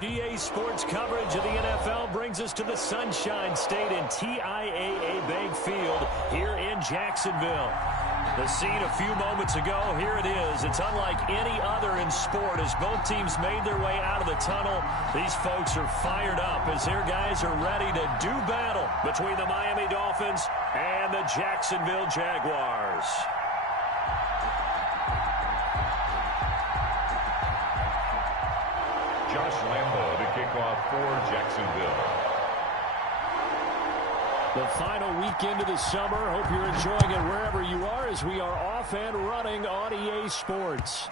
EA Sports coverage of the NFL brings us to the Sunshine State and TIAA Bank Field here in Jacksonville. The scene a few moments ago, here it is. It's unlike any other in sport as both teams made their way out of the tunnel. These folks are fired up as their guys are ready to do battle between the Miami Dolphins and the Jacksonville Jaguars. Josh Lambo to kick off for Jacksonville. The final weekend of the summer. Hope you're enjoying it wherever you are as we are off and running on EA Sports.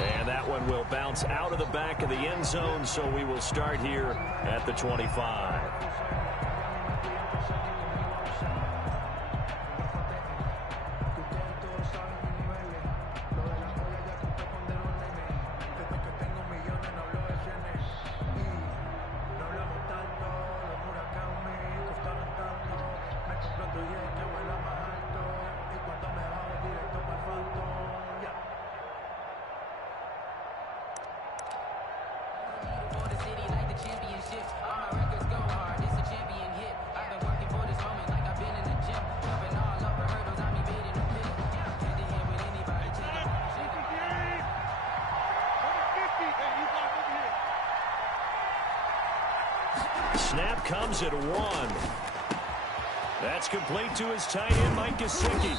And that one will bounce out of the back of the end zone, so we will start here at the 25. Snap comes at 1. That's complete to his tight end, Mike Gesicki.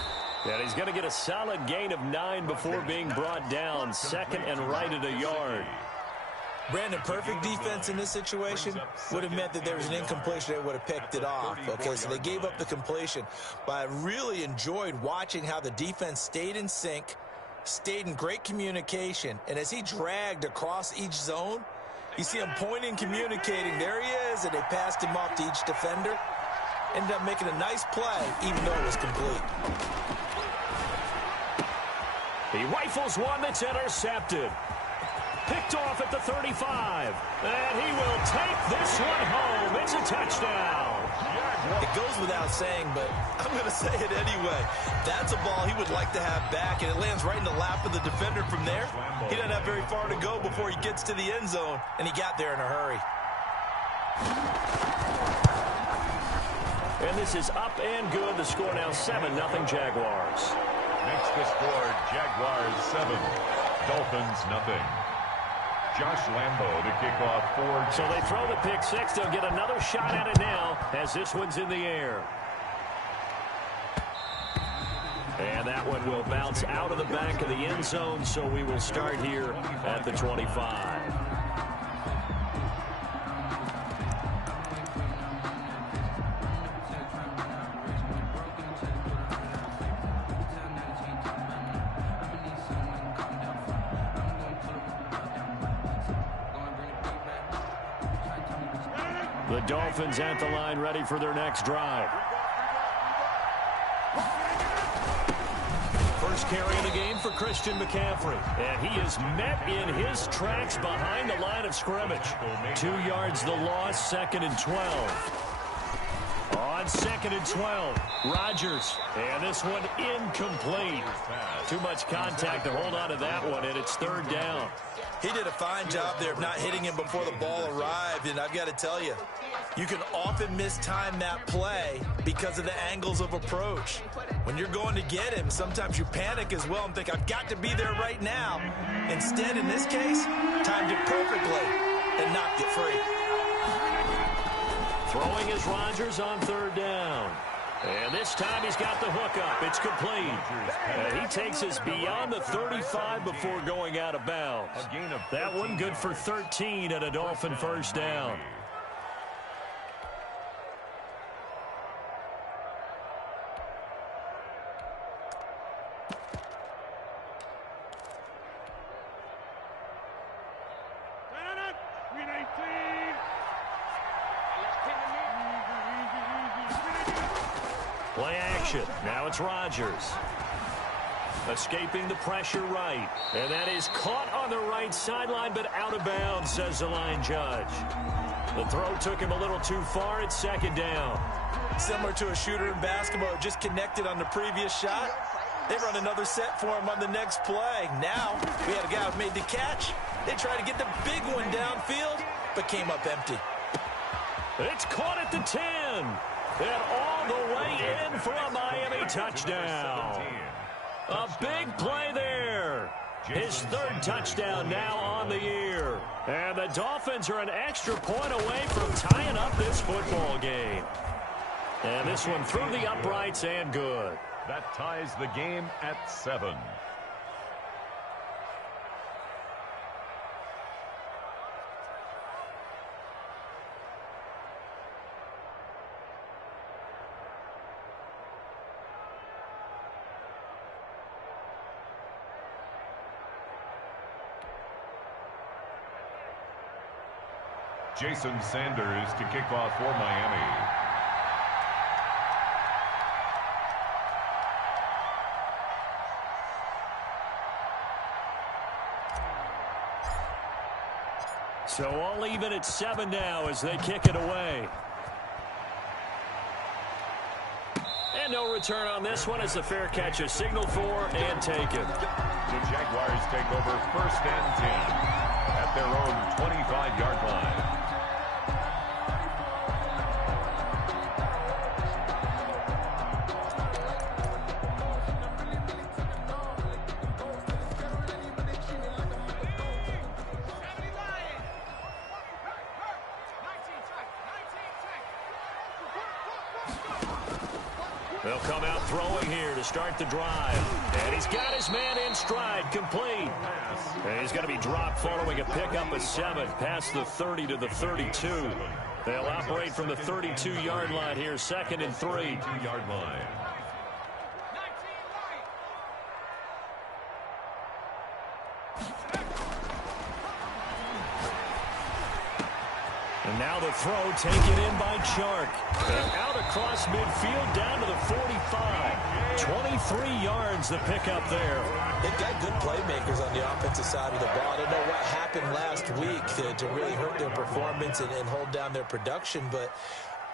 And he's going to get a solid gain of 9 before being brought down. Second and right at a yard. Brandon, perfect defense in this situation would have meant that there was an incompletion. They would have picked it off. Okay, so they gave up the completion. But I really enjoyed watching how the defense stayed in sync, stayed in great communication. And as he dragged across each zone, you see him pointing, communicating. There he is, and they passed him off to each defender. Ended up making a nice play, even though it was complete. He rifles one that's intercepted. Picked off at the 35. And he will take this one home. It's a touchdown. It goes without saying, but I'm going to say it anyway. That's a ball he would like to have back, and it lands right in the lap of the defender from there. He doesn't have very far to go before he gets to the end zone, and he got there in a hurry. And this is up and good. The score now 7-0 Jaguars. Makes the score Jaguars 7, Dolphins 0. Josh Lambo to kick off for. So they throw the pick six. They'll get another shot at it now as this one's in the air. And that one will bounce out of the back of the end zone, so we will start here at the 25. The Dolphins at the line, ready for their next drive. First carry of the game for Christian McCaffrey. And he is met in his tracks behind the line of scrimmage. 2 yards the loss, 2nd and 12. On 2nd and 12, Rodgers. And this one incomplete. Too much contact to hold on to that one, and it's 3rd down. He did a fine job there of not hitting him before the ball arrived, and I've got to tell you, you can often mistime that play because of the angles of approach. When you're going to get him, sometimes you panic as well and think, I've got to be there right now. Instead, in this case, timed it perfectly and knocked it free. Throwing is Rodgers on 3rd down. And this time he's got the hook up. It's complete. And he takes us beyond the 35 before going out of bounds. That one good for 13 and a Dolphin first down. Play action. Now it's Rodgers. Escaping the pressure right. And that is caught on the right sideline, but out of bounds, says the line judge. The throw took him a little too far. It's 2nd down. Similar to a shooter in basketball, just connected on the previous shot. They run another set for him on the next play. Now, we had a guy who made the catch, They tried to get the big one downfield, but came up empty. It's caught at the 10. And all the way in for a Miami touchdown. A big play there. His third touchdown now on the year. And the Dolphins are an extra point away from tying up this football game. And this one through the uprights and good. That ties the game at 7. Jason Sanders to kick off for Miami. So all even at 7 now as they kick it away. And no return on this one as the fair catch is signaled for and taken. The Jaguars take over 1st and 10 at their own 25-yard line. They'll come out throwing here to start the drive. And he's got his man in stride, complete. And he's going to be dropped following a pickup of 7 past the 30 to the 32. They'll operate from the 32-yard line here, 2nd and 3. 2-yard line. And now the throw taken in by Chark. And out across midfield down to the 45. 23 yards the pickup there. They've got good playmakers on the offensive side of the ball. I don't know what happened last week to really hurt their performance and hold down their production, but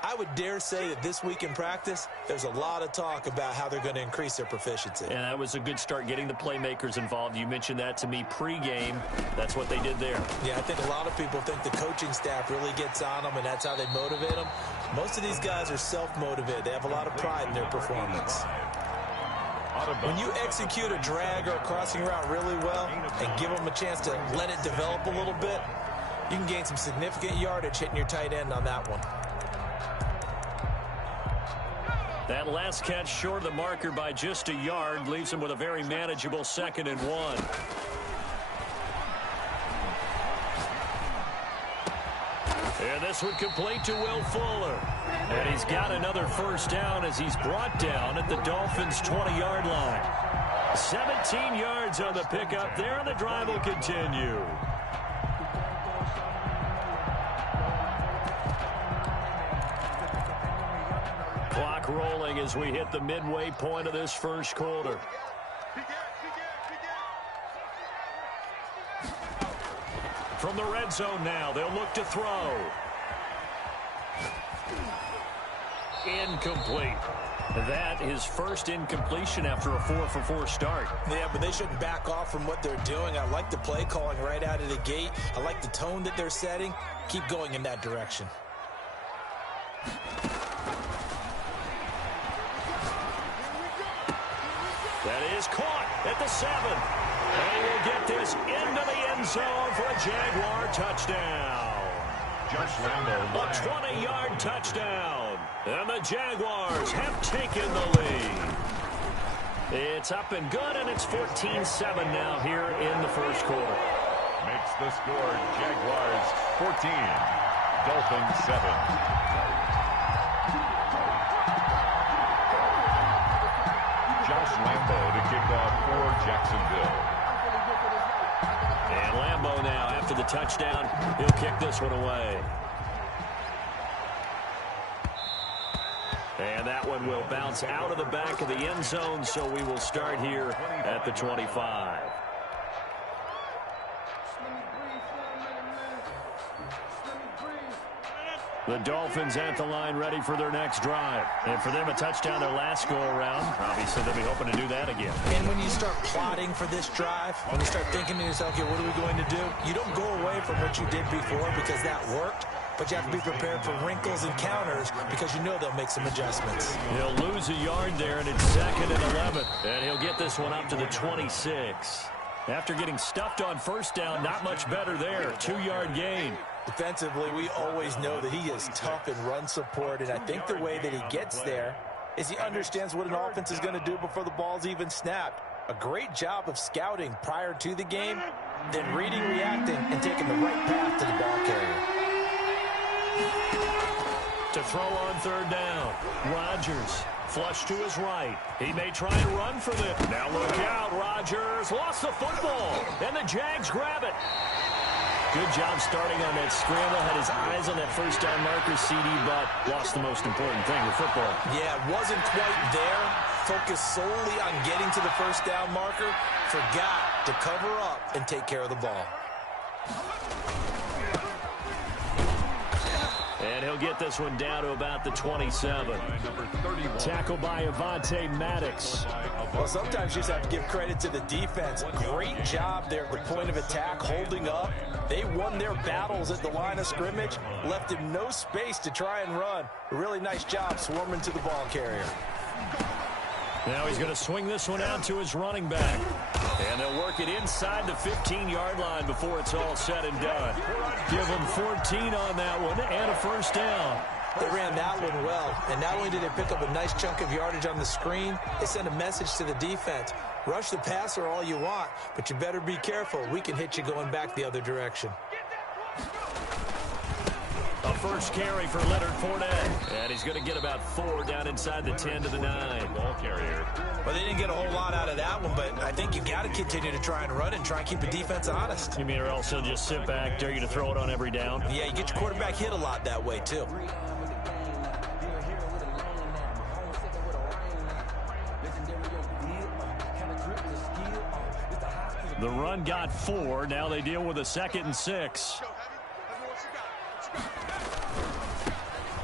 I would dare say that this week in practice, there's a lot of talk about how they're going to increase their proficiency. And that was a good start getting the playmakers involved. You mentioned that to me pregame. That's what they did there. Yeah, I think a lot of people think the coaching staff really gets on them, and that's how they motivate them. Most of these guys are self-motivated. They have a lot of pride in their performance. When you execute a drag or a crossing route really well and give them a chance to let it develop a little bit, you can gain some significant yardage hitting your tight end on that one. That last catch short of the marker by just a yard leaves him with a very manageable 2nd and 1. And this one complete to Will Fuller. And he's got another first down as he's brought down at the Dolphins' 20-yard line. 17 yards on the pickup there, and the drive will continue. Clock rolling as we hit the midway point of this first quarter. From the red zone now, they'll look to throw. Incomplete. That is first incompletion after a 4-for-4 start. Yeah, but they shouldn't back off from what they're doing. I like the play calling right out of the gate. I like the tone that they're setting. Keep going in that direction. That is caught at the 7. And he will get this into the end zone for a Jaguar touchdown. Josh Lambo. A 20-yard touchdown. And the Jaguars have taken the lead. It's up and good, and it's 14-7 now here in the first quarter. Makes the score Jaguars 14, Dolphins 7. Josh Lambo to kick off for Jacksonville. And Lambo now, after the touchdown, he'll kick this one away. And that one will bounce out of the back of the end zone, so we will start here at the 25. The Dolphins at the line ready for their next drive. And for them, a touchdown their last go-around. Obviously, they'll be hoping to do that again. And when you start plotting for this drive, when you start thinking to yourself, okay, what are we going to do? You don't go away from what you did before because that worked, but you have to be prepared for wrinkles and counters because you know they'll make some adjustments. He'll lose a yard there, and it's 2nd and 11. And he'll get this one up to the 26. After getting stuffed on first down, not much better there. 2-yard gain. Defensively, we always know that he is tough in run support, and I think the way that he gets there is he understands what an offense is going to do before the ball's even snapped. A great job of scouting prior to the game, then reading, reacting, and taking the right path to the ball carrier. To throw on 3rd down, Rodgers. Flush to his right. He may try and run for this. Now look out, Rodgers lost the football, and the Jags grab it. Good job starting on that scramble. Had his eyes on that first down marker, CD, but lost the most important thing, the football. Yeah, it wasn't quite there. Focused solely on getting to the first down marker. Forgot to cover up and take care of the ball. And he'll get this one down to about the 27. Tackle by Avonte Maddox. Well, sometimes you just have to give credit to the defense. Great job there at the point of attack, holding up. They won their battles at the line of scrimmage, left him no space to try and run. A really nice job swarming to the ball carrier. Now he's going to swing this one out to his running back. And they'll work it inside the 15-yard line before it's all said and done. Give him 14 on that one and a first down. They ran that one well, and not only did they pick up a nice chunk of yardage on the screen, they sent a message to the defense. Rush the passer all you want, but you better be careful. We can hit you going back the other direction. A first carry for Leonard Fournette. And he's going to get about 4 down inside the 10 to the 9. Ball carrier. Well, they didn't get a whole lot out of that one, but I think you got to continue to try and run and try and keep the defense honest. You mean or else he'll just sit back, dare you to throw it on every down? Yeah, you get your quarterback hit a lot that way, too. The run got 4. Now they deal with a 2nd and 6.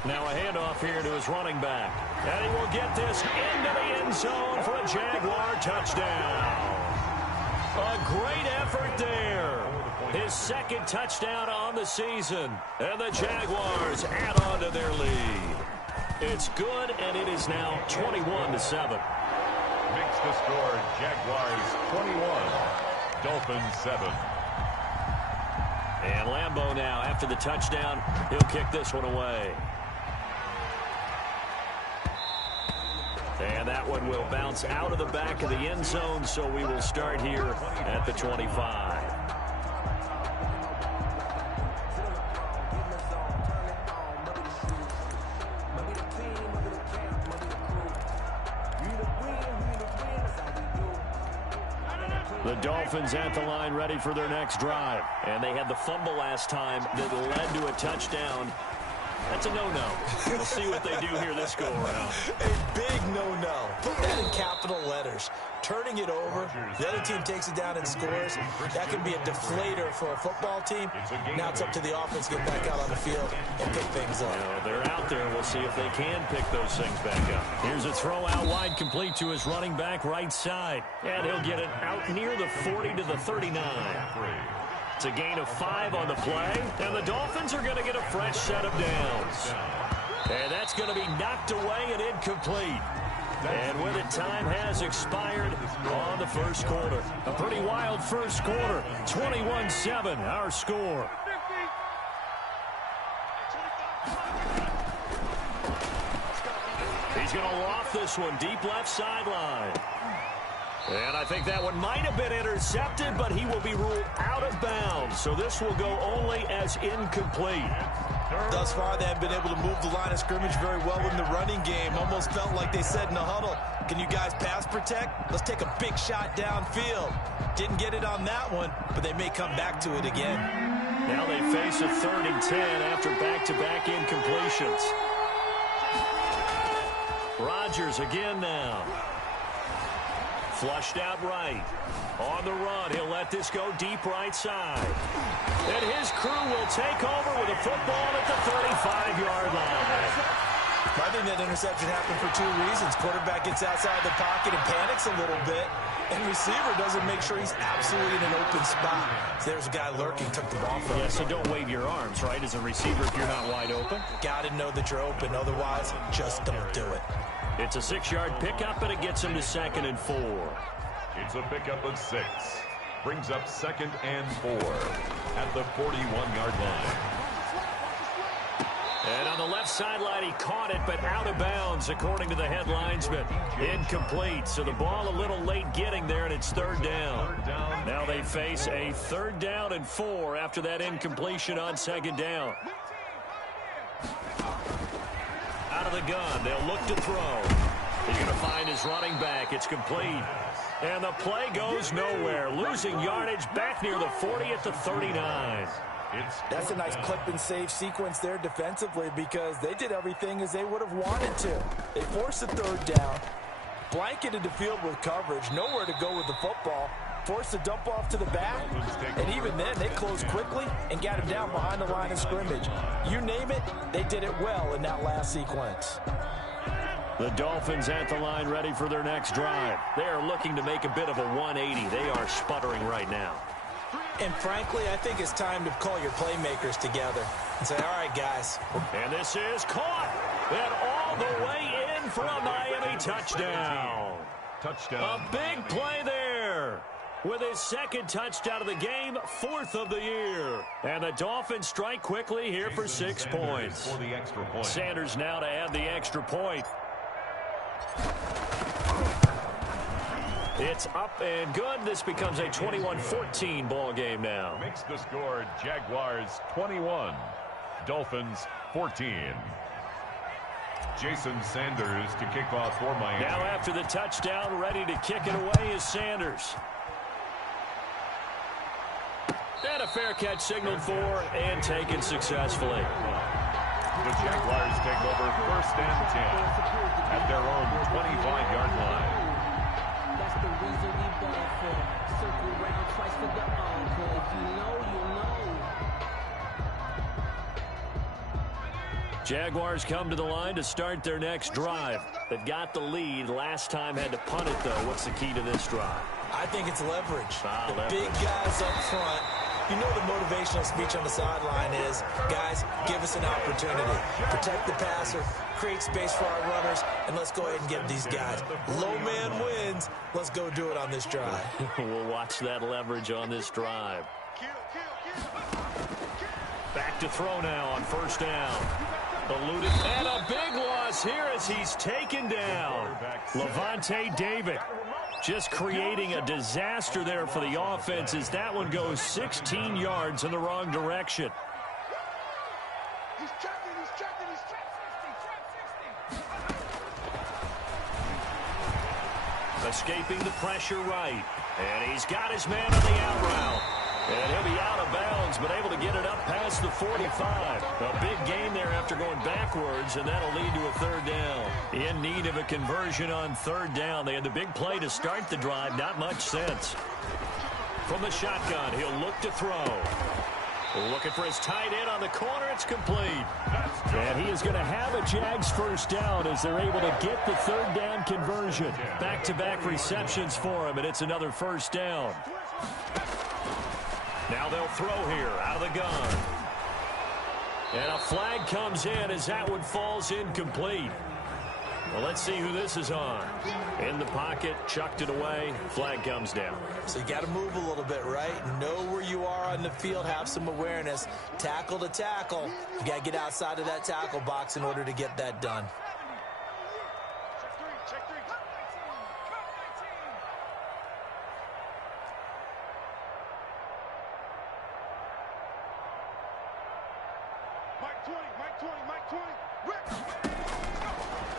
Now a handoff here to his running back. And he will get this into the end zone for a Jaguar touchdown. A great effort there. His 2nd touchdown on the season. And the Jaguars add on to their lead. It's good, and it is now 21-7. Makes the score Jaguars 21, Dolphins 7. And Lambeau now, after the touchdown, he'll kick this one away. And that one will bounce out of the back of the end zone, so we will start here at the 25. The Dolphins at the line ready for their next drive. And they had the fumble last time that led to a touchdown. That's a no-no. We'll see what they do here this go-around. A big no-no. Put that in capital letters. Turning it over, the other team takes it down and scores. That can be a deflator for a football team. Now it's up to the offense to get back out on the field and pick things up. They're out there. We'll see if they can pick those things back up. Here's a throw out wide, complete to his running back right side. And he'll get it out near the 40 to the 39. It's a gain of 5 on the play, and the Dolphins are going to get a fresh set of downs. And that's going to be knocked away and incomplete. And with it, time has expired on the first quarter. A pretty wild first quarter. 21-7, our score. He's going to loft this one deep left sideline. And I think that one might have been intercepted, but he will be ruled out of bounds. So this will go only as incomplete. Thus far, they have been able to move the line of scrimmage very well in the running game. Almost felt like they said in the huddle, can you guys pass protect? Let's take a big shot downfield. Didn't get it on that one, but they may come back to it again. Now they face a 3rd and 10 after back-to-back incompletions. Rodgers again now. Flushed out right. On the run, he'll let this go deep right side. And his crew will take over with a football at the 35-yard line. I think that interception happened for 2 reasons. Quarterback gets outside the pocket and panics a little bit. And receiver doesn't make sure he's absolutely in an open spot. So there's a guy lurking, took the ball from him. Yeah, so don't wave your arms, right, as a receiver if you're not wide open. Got to know that you're open. Otherwise, just don't do it. It's a 6-yard pickup, and it gets him to 2nd and 4. It's a pickup of 6. Brings up 2nd and 4 at the 41-yard line. And on the left sideline, he caught it, but out of bounds, according to the head linesman. Incomplete, so the ball a little late getting there, and it's 3rd down. Now they face a 3rd down and 4 after that incompletion on 2nd down. Out of the gun, they'll look to throw. He's going to find his running back. It's complete. And the play goes nowhere. Losing yardage back near the 40 at the 39. That's a nice clip and save sequence there defensively because they did everything as they would have wanted to. They forced the 3rd down, blanketed the field with coverage, nowhere to go with the football, forced the dump off to the back, and even then they closed quickly and got him down behind the line of scrimmage. You name it, they did it well in that last sequence. The Dolphins at the line ready for their next drive. They are looking to make a bit of a 180. They are sputtering right now. And frankly, I think it's time to call your playmakers together and say, all right, guys. And this is caught. And all the way in for a Miami touchdown. Touchdown. A big play there. With his 2nd touchdown of the game, 4th of the year. And the Dolphins strike quickly here for 6 points. For the extra point. Sanders now to add the extra point. It's up and good. This becomes a 21-14 ball game now. Makes the score Jaguars 21, Dolphins 14. Jason Sanders to kick off for Miami. Now after the touchdown, ready to kick it away is Sanders. And a fair catch signaled for and taken successfully. The Jaguars take over 1st and 10 at their own 25-yard line. That's the reason we ball for. Circle round twice for the encore. If you know, you know. Jaguars come to the line to start their next drive. They've got the lead. Last time had to punt it, though. What's the key to this drive? I think it's leverage. Leverage. Big guys up front. You know the motivational speech on the sideline is, guys, give us an opportunity. Protect the passer, create space for our runners, and let's go ahead and get these guys. Low man wins. Let's go do it on this drive. We'll watch that leverage on this drive. Back to throw now on 1st down. Eluded, and a big loss here as he's taken down. Levante David just creating a disaster there for the offense as that one goes 16 yards in the wrong direction. He's checking. Escaping the pressure right. And he's got his man on the out route. And he'll be out of bounds, but able to get it up past the 45. A big gain there after going backwards, and that'll lead to a 3rd down. In need of a conversion on 3rd down. They had the big play to start the drive. Not much sense. From the shotgun, he'll look to throw. Looking for his tight end on the corner. It's complete. And he is going to have a Jags 1st down as they're able to get the 3rd down conversion. Back-to-back receptions for him, and it's another 1st down. Now they'll throw here out of the gun. And a flag comes in as that one falls incomplete. Well, let's see who this is on. In the pocket, chucked it away, flag comes down. So you got to move a little bit, right? Know where you are on the field, have some awareness. Tackle to tackle. You got to get outside of that tackle box in order to get that done.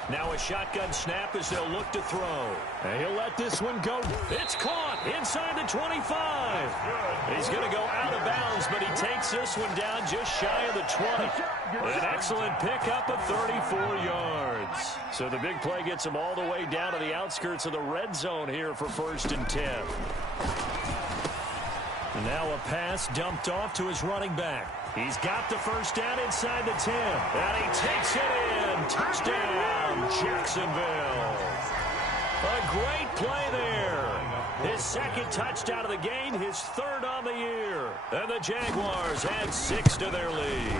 Now a shotgun snap as they'll look to throw. And he'll let this one go. It's caught inside the 25. He's going to go out of bounds, but he takes this one down just shy of the 20. An excellent pickup of 34 yards. So the big play gets him all the way down to the outskirts of the red zone here for 1st and 10. And now a pass dumped off to his running back. He's got the 1st down inside the 10. And he takes it in. Touchdown, Jacksonville. A great play there. His second touchdown of the game, his third on the year. And the Jaguars add 6 to their lead.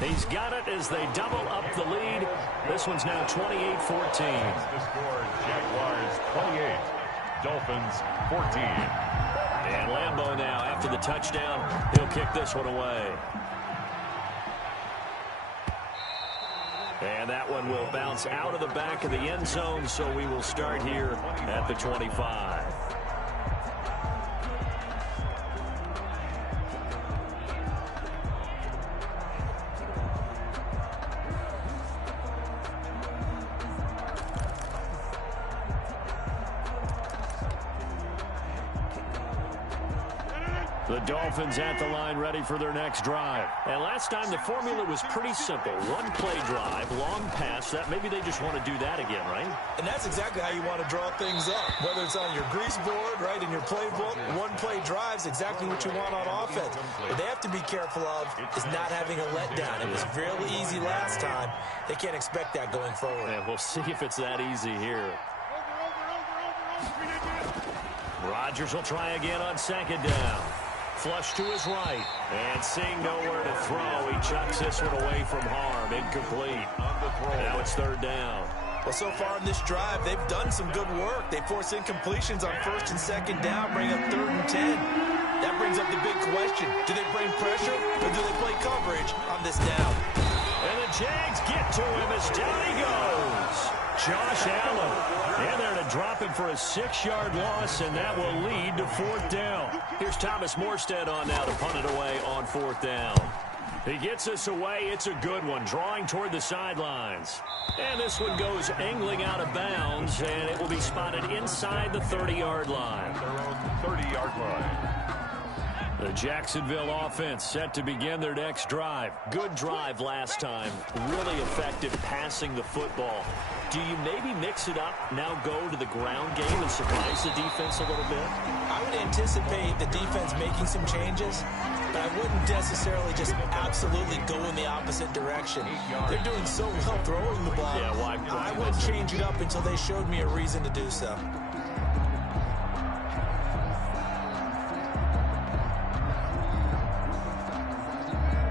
He's got it as they double up the lead. This one's now 28-14. The score, Jaguars 28, Dolphins 14. And Lambeau now, after the touchdown, he'll kick this one away. And that one will bounce out of the back of the end zone, so we will start here at the 25. The Dolphins at the line ready for their next drive. And last time the formula was pretty simple. One play drive, long pass. That maybe they just want to do that again, right? And that's exactly how you want to draw things up. Whether it's on your grease board, right, in your playbook, one play drive is exactly what you want on offense. What they have to be careful of is not having a letdown. It was fairly easy last time. They can't expect that going forward. And we'll see if it's that easy here. Rodgers will try again on second down. Flush to his right. And seeing nowhere to throw, he chucks this one away from harm. Incomplete. Now it's third down. Well, so far in this drive, they've done some good work. They force incompletions on first and second down, bring up 3rd and 10. That brings up the big question. Do they bring pressure or do they play coverage on this down? And the Jags get to him as down he goes. Josh Allen in there to drop him for a 6-yard loss, and that will lead to 4th down. Here's Thomas Morstead on now to punt it away on 4th down. He gets us away. It's a good one, drawing toward the sidelines. And this one goes angling out of bounds, and it will be spotted inside the 30-yard line. Their own 30-yard line. The Jacksonville offense set to begin their next drive. Good drive last time. Really effective passing the football. Do you maybe mix it up, now go to the ground game and surprise the defense a little bit? I would anticipate the defense making some changes, but I wouldn't necessarily just absolutely go in the opposite direction. They're doing so well throwing the ball. Yeah, why I wouldn't change it up until they showed me a reason to do so.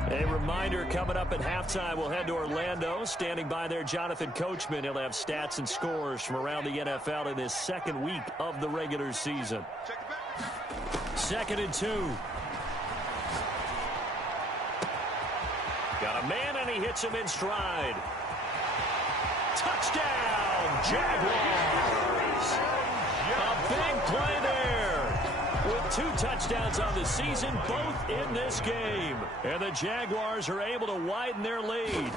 A reminder, coming up at halftime, we'll head to Orlando. Standing by there, Jonathan Coachman. He'll have stats and scores from around the NFL in his second week of the regular season. 2nd and 2. Got a man, and he hits him in stride. Touchdown, Jaguars! A big play there. With 2 touchdowns on the season, both in this game. And the Jaguars are able to widen their lead.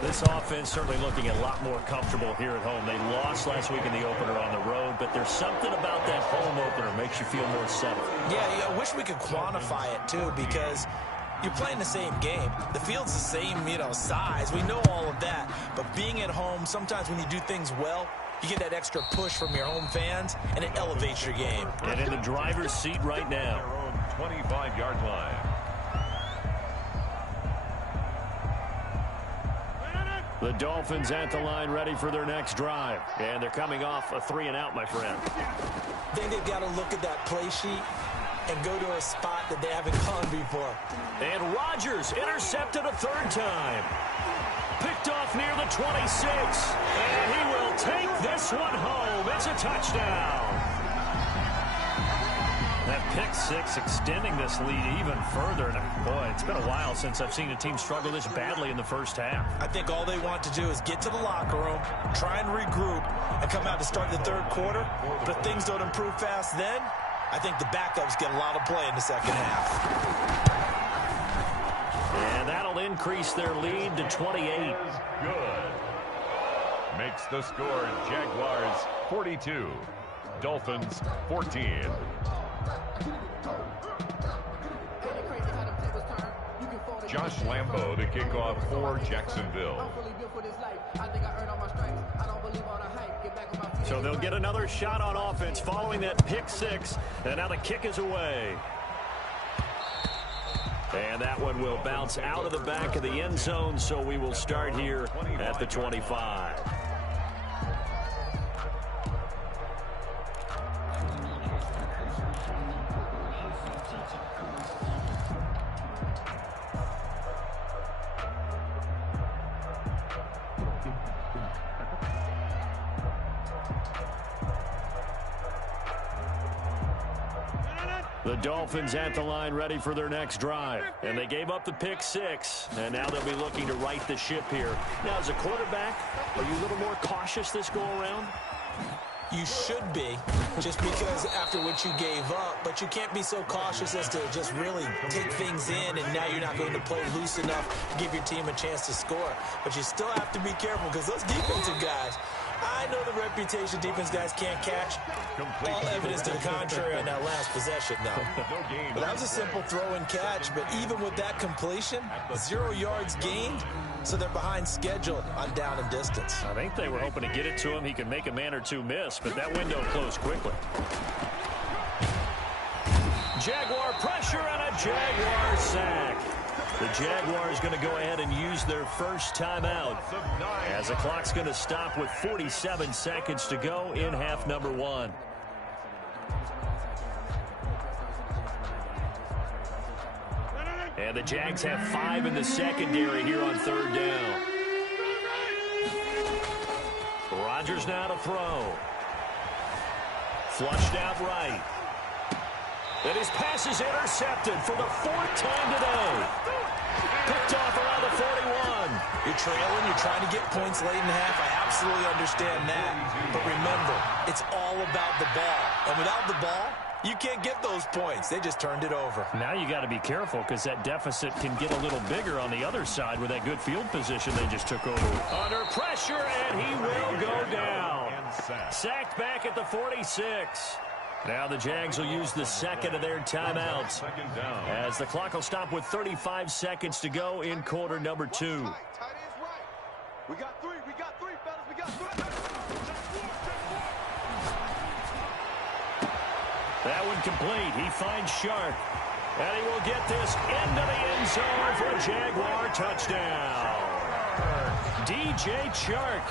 This offense certainly looking a lot more comfortable here at home. They lost last week in the opener on the road, but there's something about that home opener makes you feel more settled. Yeah, I wish we could quantify it, too, because you're playing the same game. The field's the same, size. We know all of that. But being at home, sometimes when you do things well, you get that extra push from your home fans, and it elevates your game. And in the driver's seat right now. Their own 25-yard line. The Dolphins at the line ready for their next drive. And they're coming off a 3-and-out, my friend. I think they've got to look at that play sheet and go to a spot that they haven't gone before. And Rodgers intercepted a 3rd time. Picked off near the 26. And he will take this one home. It's a touchdown. That pick 6 extending this lead even further. And boy, it's been a while since I've seen a team struggle this badly in the first half. I think all they want to do is get to the locker room, try and regroup, and come out to start the 3rd quarter. But if things don't improve fast then, I think the backups get a lot of play in the second half. And that'll increase their lead to 28. Good. Makes the score Jaguars 42, Dolphins 14. Josh Lambeau to kick off for Jacksonville. So they'll get another shot on offense following that pick 6. And now the kick is away. And that one will bounce out of the back of the end zone, so we will start here at the 25. The Dolphins at the line ready for their next drive. And they gave up the pick 6. And now they'll be looking to right the ship here. Now, as a quarterback, are you a little more cautious this go-around? You should be, just because after what you gave up, but you can't be so cautious as to just really take things in, and now you're not going to play loose enough to give your team a chance to score. But you still have to be careful, because those defensive guys, I know the reputation defense guys can't catch. All evidence to the contrary on that last possession, though. But that was a simple throw and catch, but even with that completion, 0 yards gained, so they're behind schedule on down and distance. I think they were hoping to get it to him. He could make a man or two miss, but that window closed quickly. Jaguar pressure and a Jaguar sack. The Jaguars going to go ahead and use their first timeout as the clock's going to stop with 47 seconds to go in half number 1. And the Jags have 5 in the secondary here on 3rd down. Rodgers now to throw. Flushed out right. And his pass is intercepted for the 4th time today. Picked off around the 41. You're trailing, you're trying to get points late in half. I absolutely understand that. But remember, it's all about the ball. And without the ball, you can't get those points. They just turned it over. Now you got to be careful, because that deficit can get a little bigger on the other side with that good field position they just took over. Under pressure, and he will go down. Sacked back at the 46. Now the Jags will use the second of their timeouts as the clock will stop with 35 seconds to go in quarter number 2. We got three, fellas, we got 3. That one complete. He finds Shark. And he will get this into the end zone for a Jaguar touchdown. DJ Chark,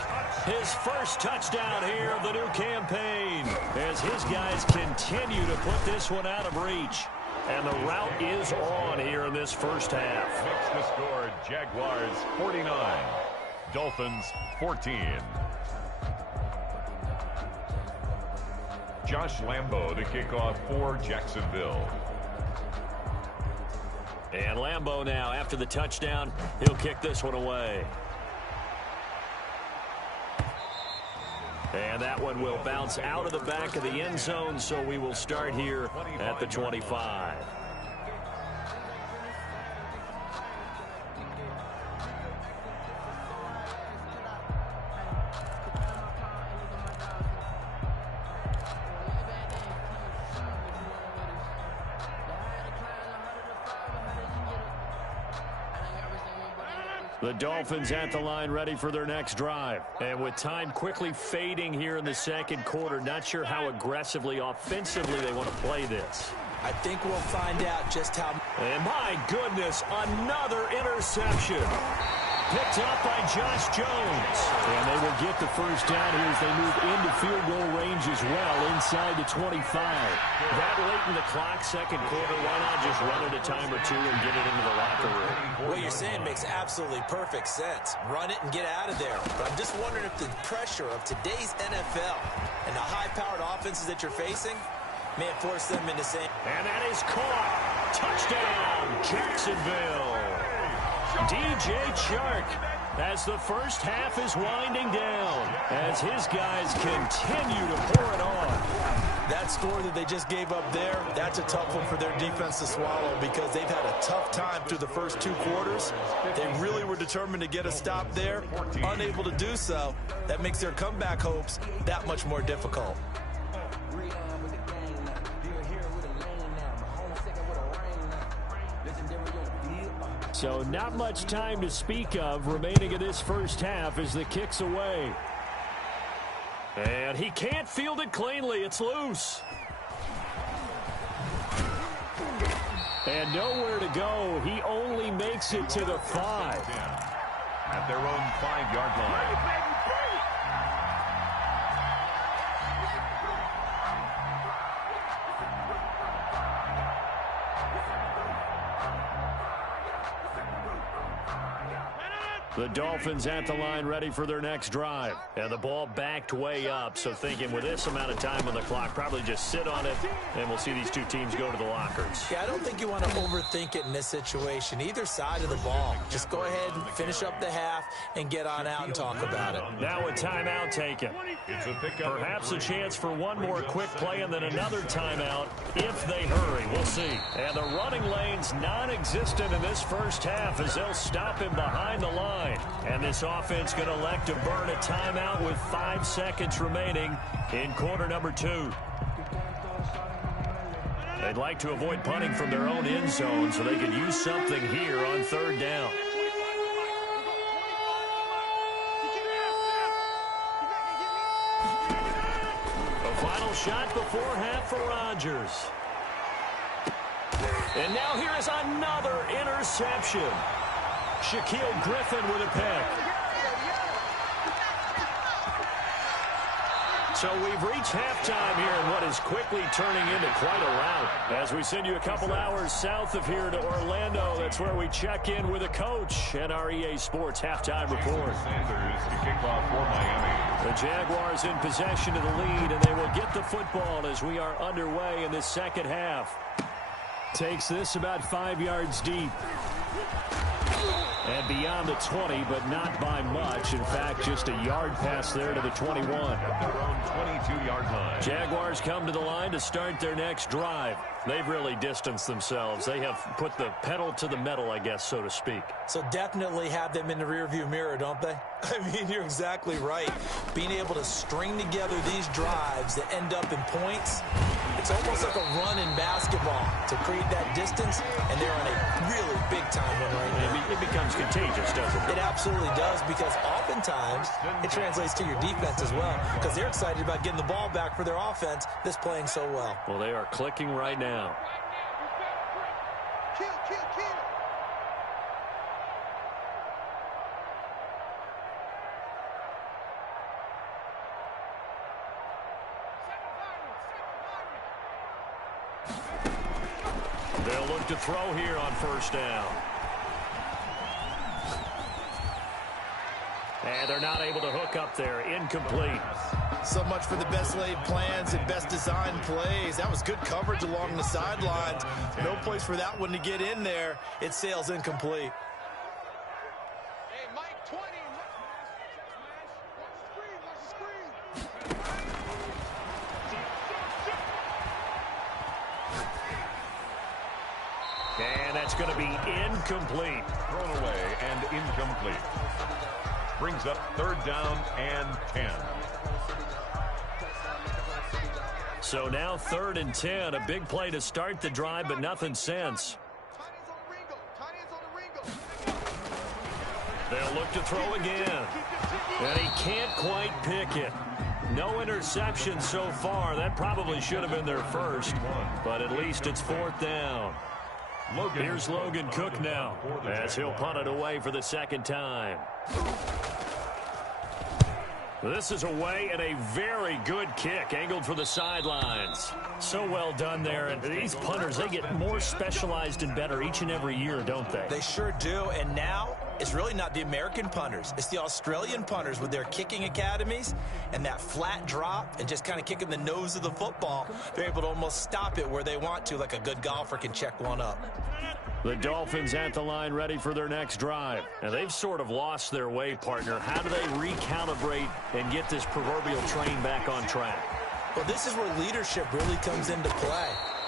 his first touchdown here of the new campaign, as his guys continue to put this one out of reach. And the route is on here in this first half. Makes the score Jaguars 49, Dolphins 14. Josh Lambo to kick off for Jacksonville. And Lambo now, after the touchdown, he'll kick this one away. And that one will bounce out of the back of the end zone, so we will start here at the 25. The Dolphins at the line ready for their next drive. And with time quickly fading here in the second quarter, not sure how aggressively, offensively they want to play this. I think we'll find out just how. And my goodness, another interception. Picked up by Josh Jones. And they will get the first down here as they move into field goal range as well, inside the 25. That late in the clock, second quarter, why not just run it a time or two and get it into the locker room? What you're saying makes absolutely perfect sense. Run it and get out of there. But I'm just wondering if the pressure of today's NFL and the high-powered offenses that you're facing may force them into saying. And that is caught. Touchdown, Jacksonville. DJ Chark, as the first half is winding down, as his guys continue to pour it on. That score that they just gave up there, that's a tough one for their defense to swallow, because they've had a tough time through the first 2 quarters. They really were determined to get a stop there, unable to do so. That makes their comeback hopes that much more difficult. So not much time to speak of remaining in this first half as the kick's away. And he can't field it cleanly. It's loose. And nowhere to go. He only makes it to the 5. At their own 5-yard line. The Dolphins at the line ready for their next drive. And the ball backed way up, so thinking with this amount of time on the clock, probably just sit on it, and we'll see these two teams go to the lockers. Yeah, I don't think you want to overthink it in this situation. Either side of the ball. Just go ahead and finish up the half and get on out and talk about it. Now a timeout taken. Perhaps a chance for one more quick play and then another timeout if they hurry. We'll see. And the running lane's non-existent in this first half as they'll stop him behind the line. And this offense going to elect to burn a timeout with 5 seconds remaining in quarter number 2. They'd like to avoid punting from their own end zone so they could use something here on third down. A final shot before half for Rodgers. And now here is another interception. Shaquille Griffin with a pick. So we've reached halftime here in what is quickly turning into quite a rout. As we send you a couple hours south of here to Orlando, that's where we check in with a coach and our EA Sports halftime report. Sanders to kick off for Miami. The Jaguars in possession of the lead, and they will get the football as we are underway in this second half. Takes this about 5 yards deep. And beyond the 20, but not by much. In fact, just a yard pass there to the 21. Their own 22-yard line. Jaguars come to the line to start their next drive. They've really distanced themselves. They have put the pedal to the metal, I guess, so to speak. So definitely have them in the rearview mirror, don't they? I mean, you're exactly right. Being able to string together these drives that end up in points, it's almost like a run in basketball to create that distance, and they're on a really big-time one right now. It becomes contagious, doesn't it? It absolutely does, because oftentimes it translates to your defense as well, because they're excited about getting the ball back for their offense that's playing so well. Well, they are clicking right now. Kill, kill, kill. They'll look to throw here on first down. And they're not able to hook up there. Incomplete. So much for the best laid plans and best designed plays. That was good coverage along the sidelines. No place for that one to get in there. It sails incomplete. Hey, Mike, 20. Watch the screen. And that's going to be incomplete. Thrown away and incomplete. Brings up third down and 10. So now 3rd and 10. A big play to start the drive, but nothing since. They'll look to throw again. And he can't quite pick it. No interception so far. That probably should have been their first, but at least it's 4th down. Here's Logan Cook now as he'll punt it away for the second time. This is away and a very good kick angled for the sidelines. So well done there. And these punters, they get more specialized and better each and every year, don't they? They sure do. And now it's really not the American punters. It's the Australian punters with their kicking academies and that flat drop and just kind of kicking the nose of the football. They're able to almost stop it where they want to, like a good golfer can check one up. The Dolphins at the line ready for their next drive. And they've sort of lost their way, partner. How do they recalibrate and get this proverbial train back on track? Well, this is where leadership really comes into play.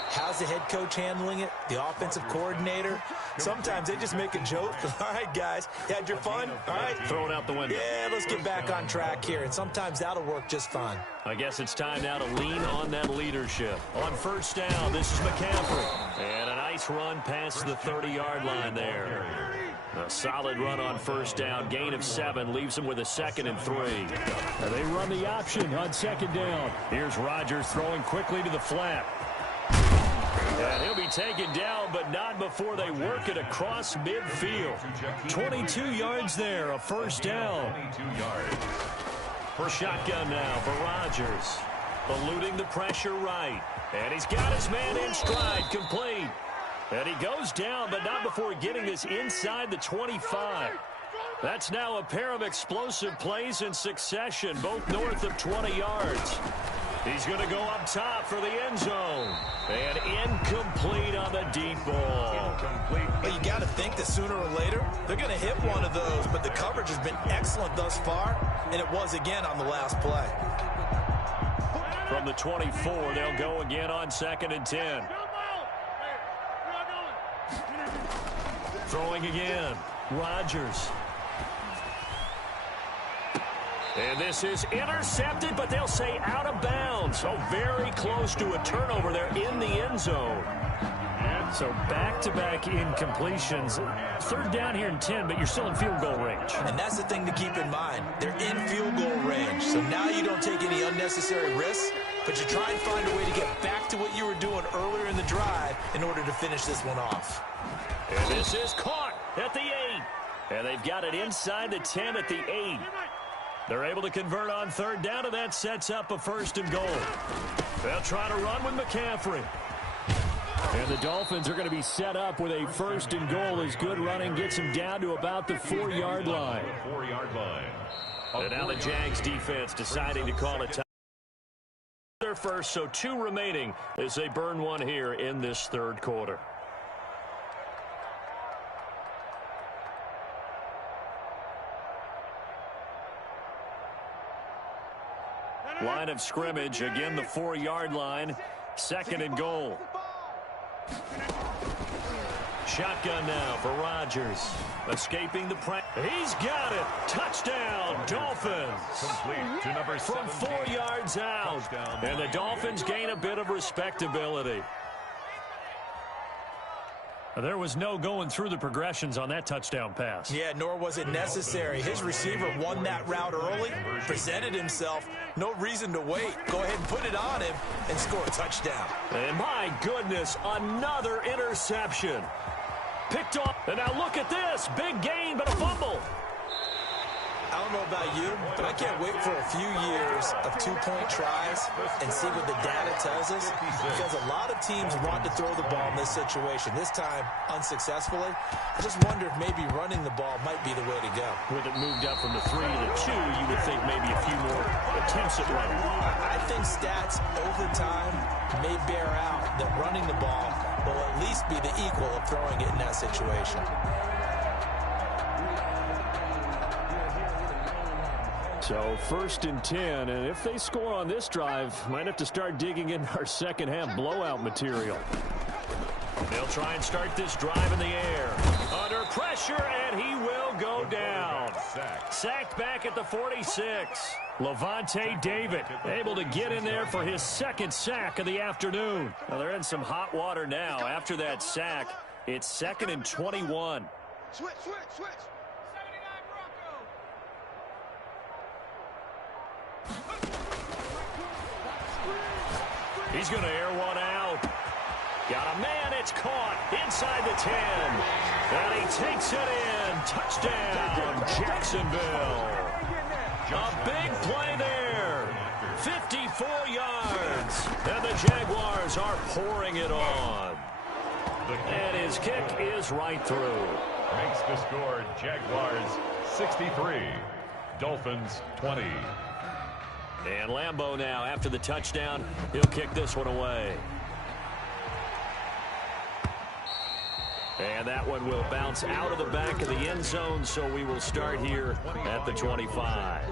How's the head coach handling it? The offensive coordinator? Sometimes they just make a joke. All right, guys, you had your fun? All right. Throw it out the window. Yeah, let's get back on track here. And sometimes that'll work just fine. I guess it's time now to lean on that leadership. On first down, this is McCaffrey. And a nice run past the 30-yard line there. A solid run on first down. Gain of 7 leaves him with a 2nd and 3. And they run the option on 2nd down. Here's Rodgers throwing quickly to the flat. And he'll be taken down, but not before they work it across midfield. 22 yards there, a first down. 22 yards. For shotgun now for Rodgers. Eluding the pressure right. And he's got his man in stride, complete. And he goes down, but not before getting this inside the 25. That's now a pair of explosive plays in succession, both north of 20 yards. He's going to go up top for the end zone. And incomplete on the deep ball. Well, you got to think that sooner or later, they're going to hit one of those, but the coverage has been excellent thus far, and it was again on the last play. From the 24, they'll go again on 2nd and 10. Throwing again. Rodgers. And this is intercepted, but they'll say out of bounds. So very close to a turnover there in the end zone. So back-to-back incompletions. 3rd down here and 10, but you're still in field goal range. And that's the thing to keep in mind. They're in field goal range. So now you don't take any unnecessary risks, but you try and find a way to get back to what you were doing earlier in the drive in order to finish this one off. And this is caught at the 8. And they've got it inside the 10 at the 8. They're able to convert on 3rd down, and that sets up a 1st and goal. They'll try to run with McCaffrey. And the Dolphins are going to be set up with a 1st and goal as good running gets them down to about the 4-yard line. And now the Jags defense deciding to call it time. Their first, so 2 remaining as they burn one here in this 3rd quarter. Line of scrimmage, again the 4-yard line, 2nd and goal. Shotgun now for Rodgers. Escaping the pressure. He's got it. Touchdown, Dolphins. Complete to number 7. From 4 yards out. And the Dolphins gain a bit of respectability. There was no going through the progressions on that touchdown pass. Yeah, nor was it necessary. His receiver won that route early, presented himself. No reason to wait. Go ahead and put it on him and score a touchdown. And my goodness, another interception. Picked off. And now look at this. Big gain, but a fumble. I don't know about you, but I can't wait for a few years of 2-point tries and see what the data tells us, because a lot of teams want to throw the ball in this situation. This time, unsuccessfully. I just wonder if maybe running the ball might be the way to go. With it moved up from the 3 to the 2, you would think maybe a few more attempts at running. I think stats over time may bear out that running the ball will at least be the equal of throwing it in that situation. So 1st and 10, and if they score on this drive, might have to start digging in our second half blowout material. They'll try and start this drive in the air. Under pressure, and he will go down. Sacked back at the 46. Levante David able to get in there for his 2nd sack of the afternoon. Now they're in some hot water now. After that sack, it's 2nd and 21. Switch. He's going to air one out. Got a man, it's caught inside the 10. And he takes it in. Touchdown, Jacksonville. A big play there. 54 yards. And the Jaguars are pouring it on. And his kick is right through. Makes the score Jaguars 63, Dolphins 20. And Lambeau now, after the touchdown, he'll kick this one away. And that one will bounce out of the back of the end zone, so we will start here at the 25.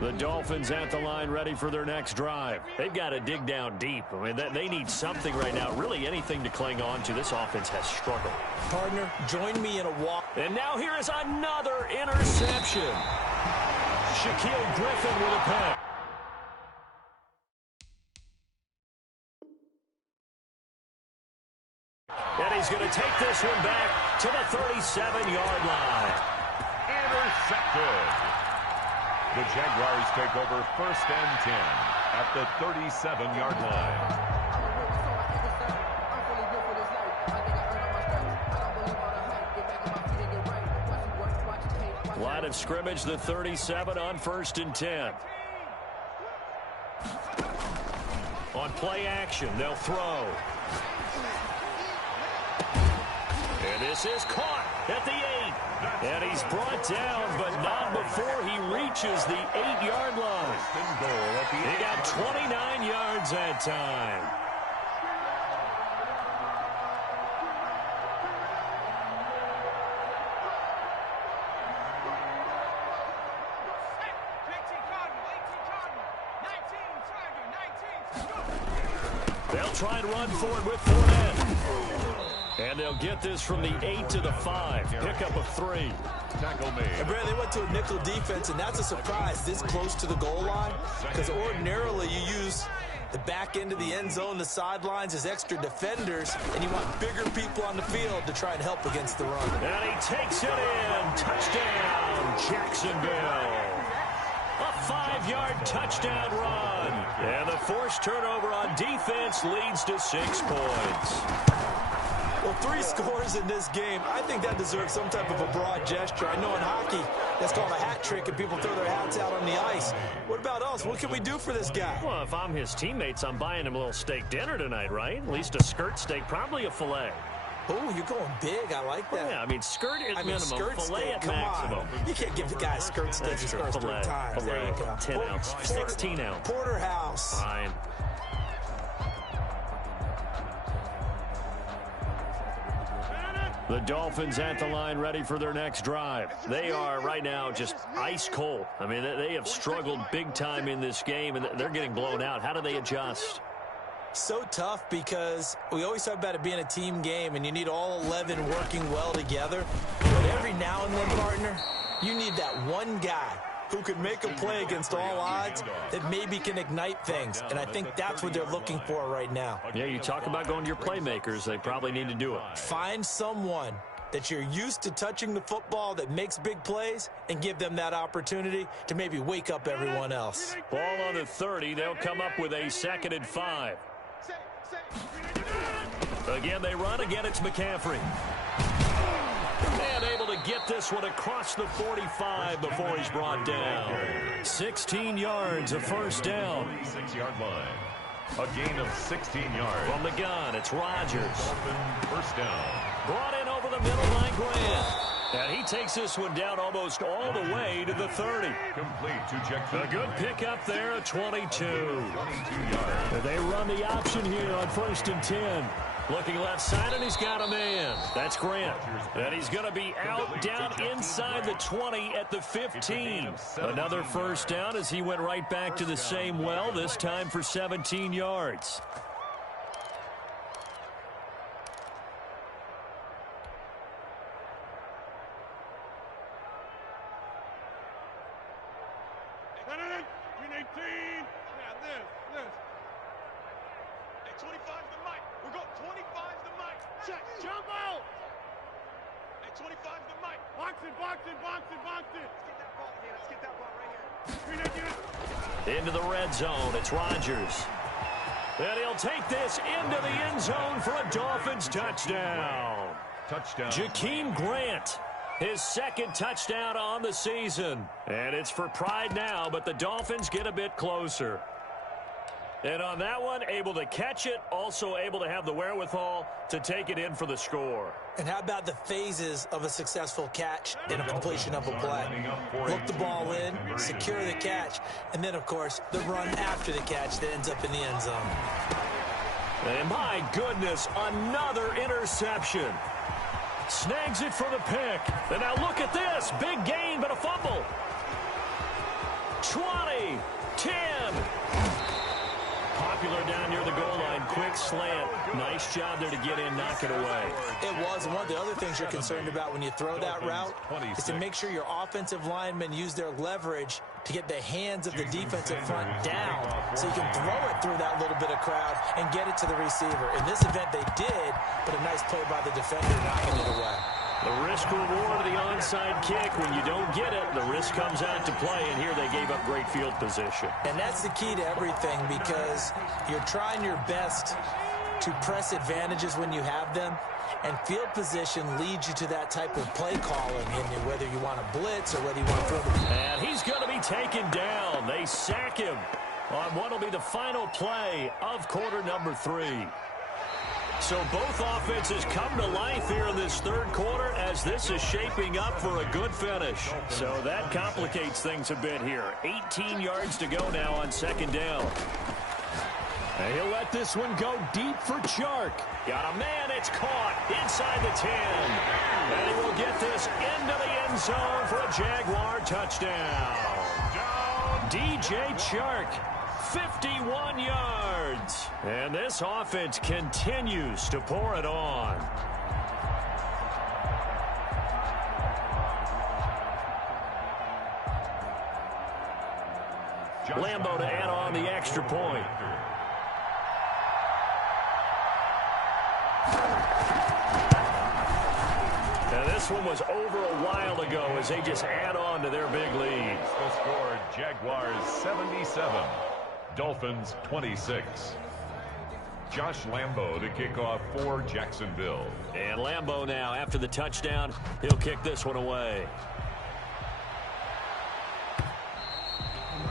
The Dolphins at the line, ready for their next drive. They've got to dig down deep. I mean, they need something right now, really anything to cling on to. This offense has struggled. Partner, join me in a walk. And now here is another interception. Shaquille Griffin with a pick. And he's going to take this one back to the 37-yard line. Intercepted. The Jaguars take over 1st and 10 at the 37-yard line. Line of scrimmage, the 37 on 1st and 10. On play action, they'll throw. And this is caught at the 8. And he's brought down, but not before he reaches the 8-yard line. He got 29 yards that time. They'll try and run for it with Fournette. And they'll get this from the 8 to the 5. Pickup of 3. Tackle made. And Brad, they went to a nickel defense, and that's a surprise this close to the goal line, because ordinarily you use the back end of the end zone, the sidelines as extra defenders, and you want bigger people on the field to try and help against the run. And he takes it in. Touchdown, Jacksonville. A 5-yard touchdown run. And the forced turnover on defense leads to 6 points. Well, 3 scores in this game. I think that deserves some type of a broad gesture. I know in hockey, that's called a hat trick, and people throw their hats out on the ice. What about us? What can we do for this guy? Well, if I'm his teammates, I'm buying him a little steak dinner tonight, right? At least a skirt steak, probably a filet. Oh, you're going big. I like that. Yeah, I mean, skirt at minimum, skirt filet steak, at come maximum. on. You can't give the guy a skirt steak his first 3 times. Filet, There you go. 10 ounce, 16 ounce. Porterhouse. Fine. The Dolphins at the line, ready for their next drive. They are right now just ice cold. I mean, they have struggled big time in this game, and they're getting blown out. How do they adjust? So tough, because we always talk about it being a team game, and you need all 11 working well together. But every now and then, partner, you need that one guy who can make a play against all odds that maybe can ignite things. And I think that's what they're looking for right now. Yeah, you talk about going to your playmakers. They probably need to do it. Find someone that you're used to touching the football that makes big plays and give them that opportunity to maybe wake up everyone else. Ball on the 30. They'll come up with a 2nd and 5. Again, they run. Again, it's McCaffrey. And able to get this one across the 45 before he's brought down. 16 yards, a first down. 6-yard line. A gain of 16 yards. From the gun, it's Rodgers. First down. Brought in over the middle by Grant. And he takes this one down almost all the way to the 30. Complete to Jackson. A good pickup there at 22. 22 yards. They run the option here on 1st and 10. Looking left side, and he's got a man. That's Grant. And he's going to be out down inside the 20 at the 15. Another first down as he went right back to the same well, this time for 17 yards. Into the red zone, it's Rodgers. And he'll take this into the end zone for a Dolphins touchdown. Touchdown. Jakeem Grant, his 2nd touchdown on the season. And it's for pride now, but the Dolphins get a bit closer. And on that one, able to catch it, also able to have the wherewithal to take it in for the score. And how about the phases of a successful catch and a completion of a play? Look the ball in, secure the catch, and then, of course, the run after the catch that ends up in the end zone. And my goodness, another interception. Snags it for the pick. And now look at this. Big gain, but a fumble. 20, 10. Popular down near the goal line. Quick slant. Nice job there to get in, knock it away. It was. And one of the other things you're concerned about when you throw that route is to make sure your offensive linemen use their leverage to get the hands of the defensive front down so you can throw it through that little bit of crowd and get it to the receiver. In this event, they did, but a nice play by the defender knocking it away. The risk reward of the onside kick. When you don't get it, the risk comes out to play, and here they gave up great field position. And that's the key to everything, because you're trying your best to press advantages when you have them, and field position leads you to that type of play calling, and whether you want to blitz or whether you want to throw the... And he's going to be taken down. They sack him on what will be the final play of quarter number 3. So both offenses come to life here in this third quarter as this is shaping up for a good finish. So that complicates things a bit here. 18 yards to go now on second down. And he'll let this one go deep for Chark. Got a man, it's caught inside the 10. And he will get this into the end zone for a Jaguar touchdown. DJ Chark, 51 yards. And this offense continues to pour it on. Lambo to add on the extra point. Now this one was over a while ago as they just add on to their big lead. The score, Jaguars 77, Dolphins 26. Josh Lambo to kick off for Jacksonville. And Lambo now, after the touchdown, he'll kick this one away.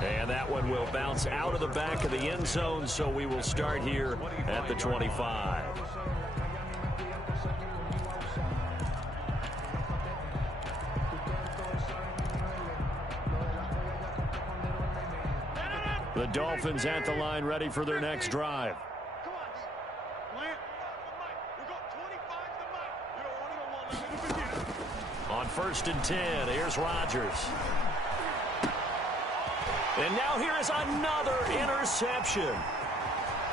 And that one will bounce out of the back of the end zone, so we will start here at the 25. The Dolphins at the line, ready for their next drive. On 1st and 10, here's Rodgers. And now here is another interception.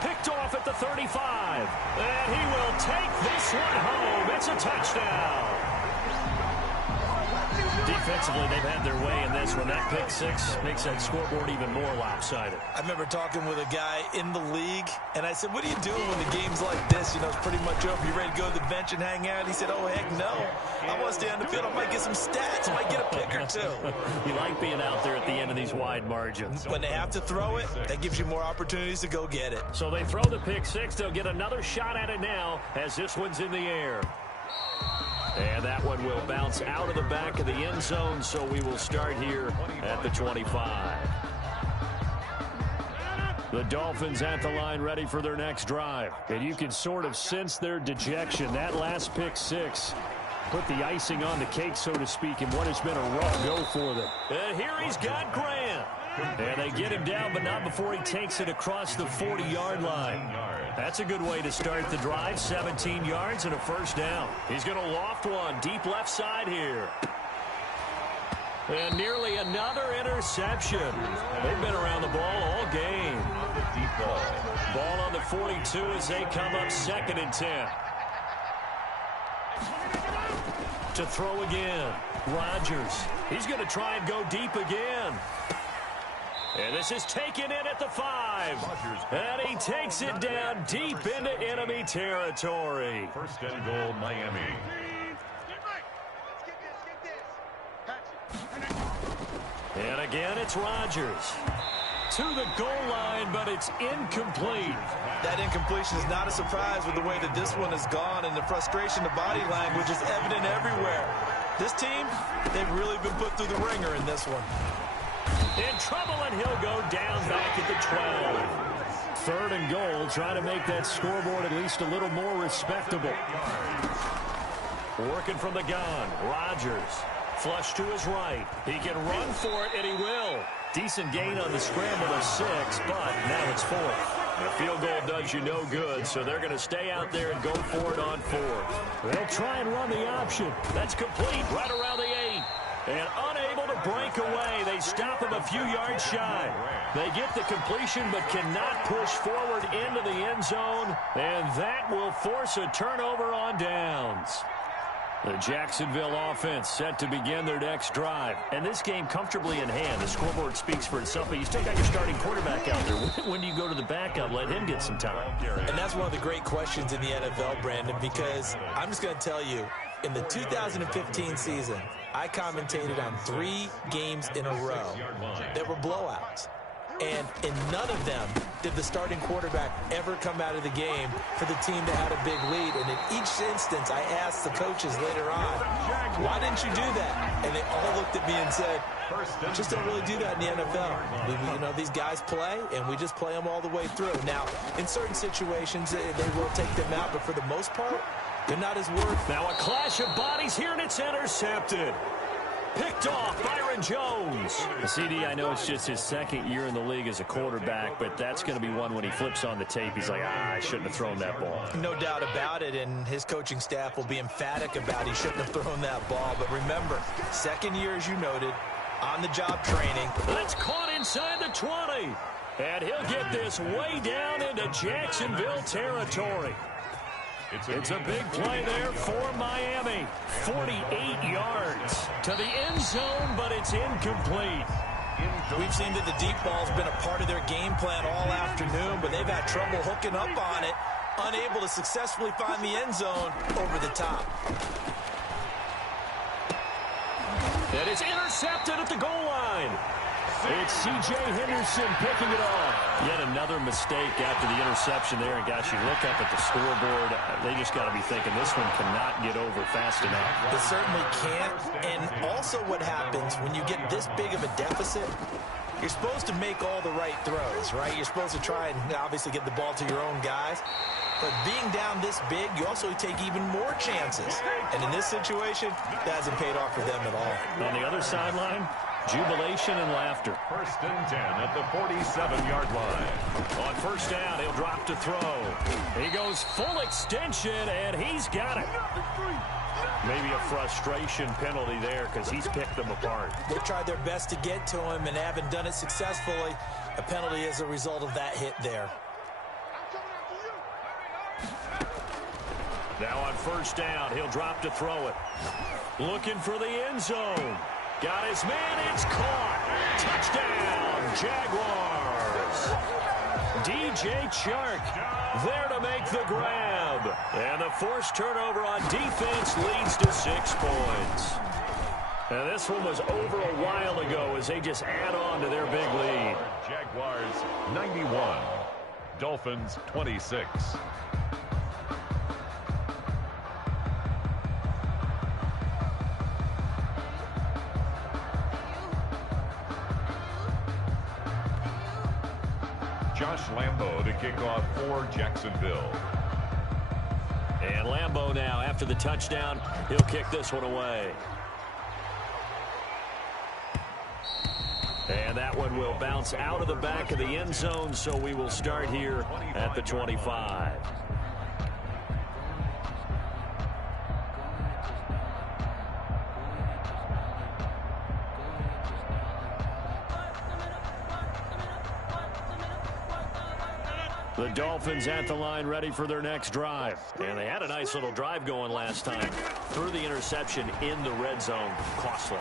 Picked off at the 35. And he will take this one home. It's a touchdown. Defensively, they've had their way in this one. That pick six makes that scoreboard even more lopsided. I remember talking with a guy in the league, and I said, what are you doing when the game's like this? You know, it's pretty much over. You ready to go to the bench and hang out? He said, oh, heck no. I want to stay on the field. I might get some stats. I might get a pick or two. You like being out there at the end of these wide margins. When they have to throw it, that gives you more opportunities to go get it. So they throw the pick six. They'll get another shot at it now as this one's in the air. And that one will bounce out of the back of the end zone, so we will start here at the 25. The Dolphins at the line, ready for their next drive. And you can sort of sense their dejection. That last pick six put the icing on the cake, so to speak, in what has been a rough go for them. And here he's got Grant. And they get him down, but not before he takes it across the 40-yard line. That's a good way to start the drive. 17 yards and a first down. He's going to loft one deep left side here. And nearly another interception. They've been around the ball all game. Ball on the 42 as they come up 2nd and 10. To throw again. Rodgers. He's going to try and go deep again. And this is taken in at the 5. And he takes it down deep into enemy territory. 1st and goal, Miami. And again, it's Rodgers. To the goal line, but it's incomplete. That incompletion is not a surprise with the way that this one has gone, and the frustration, the body language is evident everywhere. This team, they've really been put through the ringer in this one. In trouble, and he'll go down back at the 12. 3rd and goal, trying to make that scoreboard at least a little more respectable. Working from the gun, Rodgers. Flush to his right. He can run for it, and he will. Decent gain on the scramble of 6, but now it's 4th. The field goal does you no good, so they're going to stay out there and go for it on 4th. They'll try and run the option. That's complete right around the 8. And unable to break away. They stop him a few yards shy. They get the completion but cannot push forward into the end zone. And that will force a turnover on downs. The Jacksonville offense set to begin their next drive. And this game comfortably in hand. The scoreboard speaks for itself, but you still got your starting quarterback out there. When do you go to the backup? Let him get some time. And that's one of the great questions in the NFL, Brandon, because I'm just going to tell you, in the 2015 season, I commentated on 3 games in a row that were blowouts. And in none of them did the starting quarterback ever come out of the game for the team that had a big lead. And in each instance, I asked the coaches later on, why didn't you do that? And they all looked at me and said, just don't really do that in the NFL. These guys play, and we just play them all the way through. Now, in certain situations, they will take them out, but for the most part, they're not as worth. Now a clash of bodies here, and it's intercepted. Picked off, Byron Jones. CD, I know it's just his second year in the league as a quarterback, but that's going to be one when he flips on the tape. He's like, I shouldn't have thrown that ball. No doubt about it, and his coaching staff will be emphatic about he shouldn't have thrown that ball. But remember, second year, as you noted, on-the-job training. That's caught inside the 20. And he'll get this way down into Jacksonville territory. It's a big play there for Miami. 48 yards to the end zone, but it's incomplete. We've seen that the deep ball's been a part of their game plan all afternoon, but they've had trouble hooking up on it, unable to successfully find the end zone over the top. And it's intercepted at the goal line. It's C.J. Henderson picking it off. Yet another mistake after the interception there. And, gosh, you look up at the scoreboard, they just got to be thinking this one cannot get over fast enough. It certainly can't. And also what happens when you get this big of a deficit, you're supposed to make all the right throws, right? You're supposed to try and obviously get the ball to your own guys. But being down this big, you also take even more chances. And in this situation, that hasn't paid off for them at all. On the other sideline, jubilation and laughter. 1st and 10 at the 47-yard line. On first down, he'll drop to throw. He goes full extension, and he's got it. Maybe a frustration penalty there because he's picked them apart. They tried their best to get to him and haven't done it successfully. A penalty as a result of that hit there. Now on first down, he'll drop to throw it. Looking for the end zone. Got his man, it's caught. Touchdown, Jaguars. DJ Chark there to make the grab. And the forced turnover on defense leads to 6 points. And this one was over a while ago as they just add on to their big lead. Jaguars 91, Dolphins 26. Josh Lambo to kick off for Jacksonville. And Lambo now, after the touchdown, he'll kick this one away. And that one will bounce out of the back of the end zone, so we will start here at the 25. The Dolphins at the line ready for their next drive. And they had a nice little drive going last time. Threw the interception in the red zone. Costly.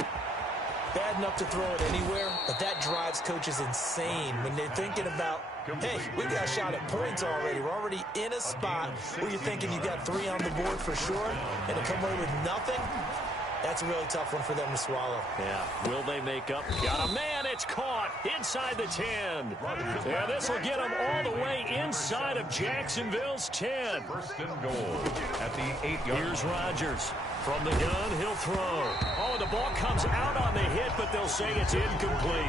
Bad enough to throw it anywhere, but that drives coaches insane when they're thinking about, hey, we got a shot at points already. We're already in a spot where you're thinking you got 3 on the board for sure, and to come away with nothing, that's a really tough one for them to swallow. Yeah. Will they make up? Got a man. It's caught inside the 10. Yeah, this will get them all the way inside of Jacksonville's 10. 1st and goal at the 8-yard line. Here's Rodgers. From the gun, he'll throw. Oh, the ball comes out on the hit, but they'll say it's incomplete.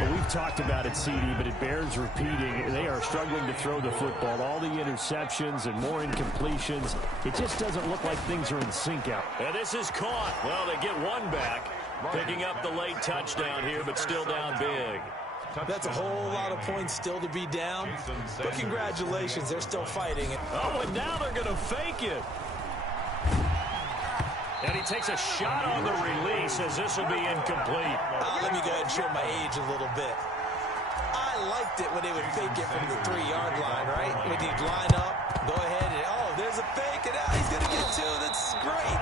Well, we've talked about it, CD, but it bears repeating. They are struggling to throw the football. All the interceptions and more incompletions. It just doesn't look like things are in sync out. And this is caught. Well, they get one back. Picking up the late touchdown here, but still down big. That's a whole lot of points still to be down. But congratulations, they're still fighting it. Oh, and now they're going to fake it. And he takes a shot on the release as this will be incomplete. Let me go ahead and show my age a little bit. I liked it when they would fake it from the 3-yard line, right? When you'd line up, go ahead and, oh, there's a fake, and now he's going to get 2. That's great.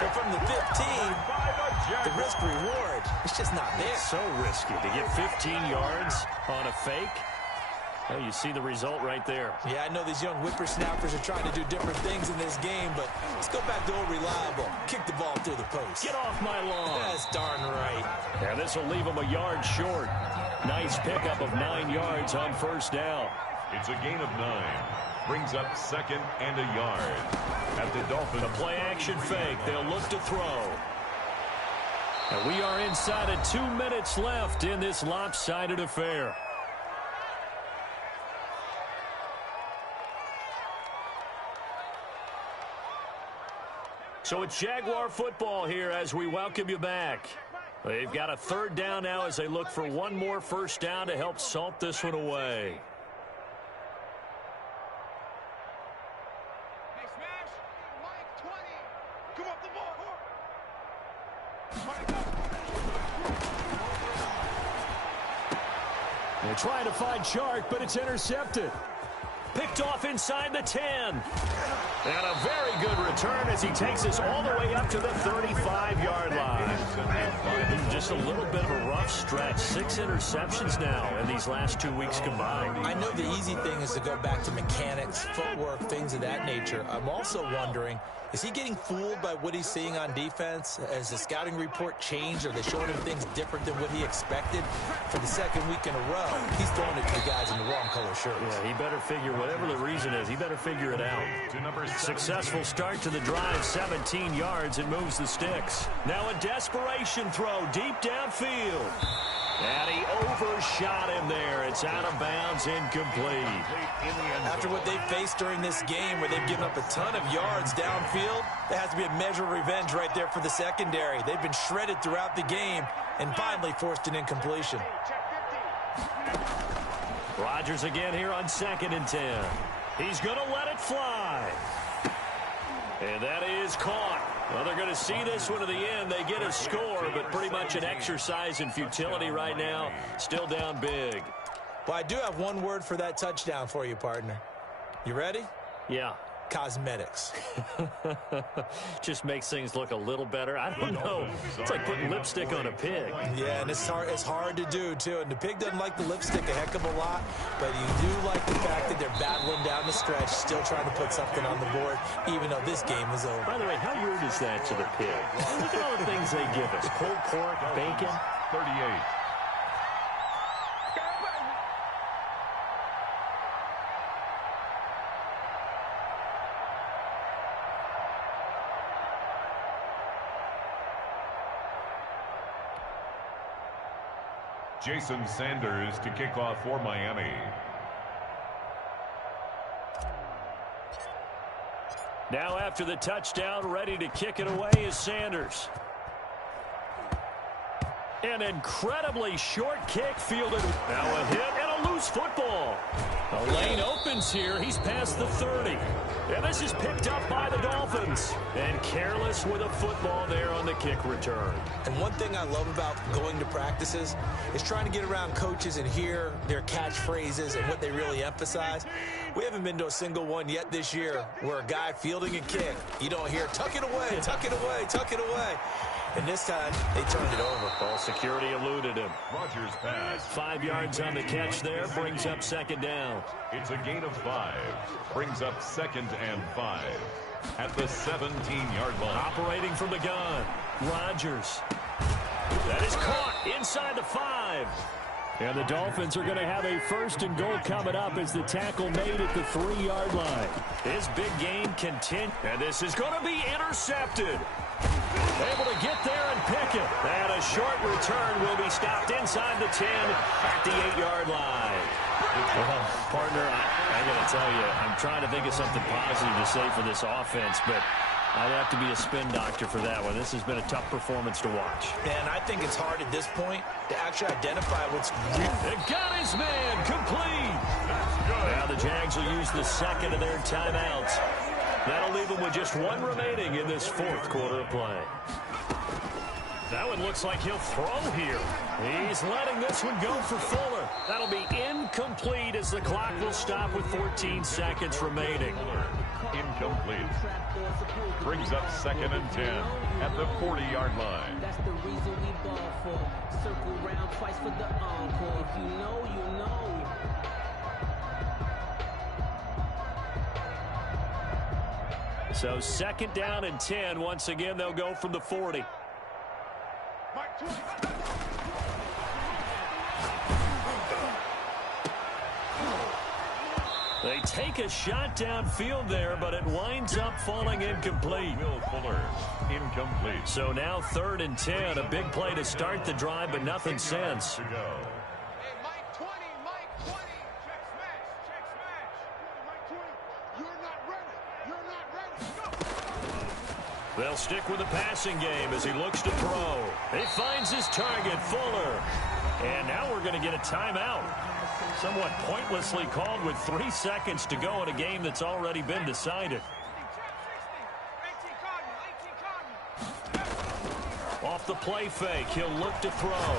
But from the 15, the risk reward, it's just not there. So risky to get 15 yards on a fake. Well, you see the result right there. Yeah, I know these young whippersnappers are trying to do different things in this game, but let's go back to old reliable. Kick the ball through the post. Get off my lawn. That's darn right. Yeah, this will leave him a yard short. Nice pickup of 9 yards on first down. It's a gain of 9. Brings up second and a yard. At the Dolphins. The play action fake. They'll look to throw. And we are inside of 2 minutes left in this lopsided affair. So it's Jaguar football here as we welcome you back. They've got a 3rd down now as they look for one more first down to help salt this one away. Hey, Smash! Mike 20! Come up the ball! They're trying to find Chark, but it's intercepted. Picked off inside the 10. And a very good return as he takes us all the way up to the 35-yard line. Just a little bit of a rough stretch. 6 interceptions now in these last 2 weeks combined. I know the easy thing is to go back to mechanics, footwork, things of that nature. I'm also wondering, is he getting fooled by what he's seeing on defense? Has the scouting report changed? Are they showing him things different than what he expected? For the 2nd week in a row, he's throwing it to the guys in the wrong color shirts. Yeah, he better figure, whatever the reason is, he better figure it out. Successful start to the drive, 17 yards, and moves the sticks. Now a desperation throw deep downfield. And he overshot him there. It's out of bounds, incomplete. After what they've faced during this game where they've given up a ton of yards downfield, there has to be a measure of revenge right there for the secondary. They've been shredded throughout the game and finally forced an incompletion. Rodgers again here on 2nd and 10. He's going to let it fly. And that is caught. Well, they're going to see this one to the end. They get a score, but pretty much an exercise in futility right now. Still down big. Well, I do have one word for that touchdown for you, partner. You ready? Yeah. Cosmetics. Just makes things look a little better. I don't know. It's like putting lipstick on a pig. Yeah, and it's hard to do, too. And the pig doesn't like the lipstick a heck of a lot, but you do like the fact that they're battling down the stretch, still trying to put something on the board, even though this game is over. By the way, how weird is that to the pig? Look at all the things they give us. Pulled pork, bacon. 38. Jason Sanders to kick off for Miami. Now after the touchdown, ready to kick it away is Sanders. An incredibly short kick fielded. Now a hit and a loose football. The lane opens here. He's past the 30. And this is picked up by the Dolphins. And careless with a football there on the kick return. And one thing I love about going to practices is trying to get around coaches and hear their catchphrases and what they really emphasize. We haven't been to a single one yet this year where a guy fielding a kick, you don't hear, tuck it away, tuck it away, tuck it away. And this time, they turned it over. Ball security eluded him. Rodgers pass. 5 yards on the catch there. Brings up 2nd down. It's a gain of 5. Brings up 2nd and 5. At the 17-yard line. Operating from the gun. Rodgers. That is caught inside the 5. And the Dolphins are going to have a 1st and goal coming up as the tackle made at the 3-yard line. His big game continues. And this is going to be intercepted. Able to get there and pick it. And a short return will be stopped inside the 10 at the 8-yard line. Well, partner, I got to tell you, I'm trying to think of something positive to say for this offense, but I'd have to be a spin doctor for that one. This has been a tough performance to watch. And I think it's hard at this point to actually identify what's It got his man complete. Now the Jags will use the 2nd of their timeouts. That'll leave them with just 1 remaining in this 4th quarter of play. That one looks like he'll throw here. He's letting this one go for Fuller. That'll be incomplete as the clock will stop with 14 seconds remaining. Incomplete. Brings up 2nd and 10 at the 40-yard line. That's the reason we ball for. Circle round twice for the encore. If you know, you know. So 2nd down and 10. Once again, they'll go from the 40. They take a shot downfield there, but it winds up falling incomplete. Will Fuller, incomplete. So now 3rd and 10. A big play to start the drive, but nothing since. To go. They'll stick with the passing game as he looks to throw. He finds his target, Fuller. And now we're going to get a timeout. Somewhat pointlessly called with 3 seconds to go in a game that's already been decided. Off the play fake, he'll look to throw.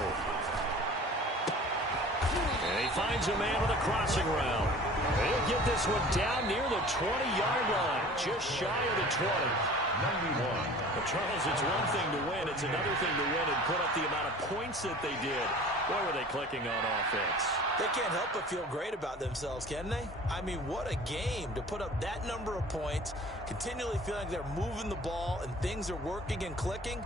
And he finds a man with a crossing route. He'll get this one down near the 20-yard line, just shy of the 20. 91. But Charles, it's one thing to win. It's another thing to win and put up the amount of points that they did. Boy, were they clicking on offense. They can't help but feel great about themselves, can they? I mean, what a game to put up that number of points, continually feeling like they're moving the ball and things are working and clicking.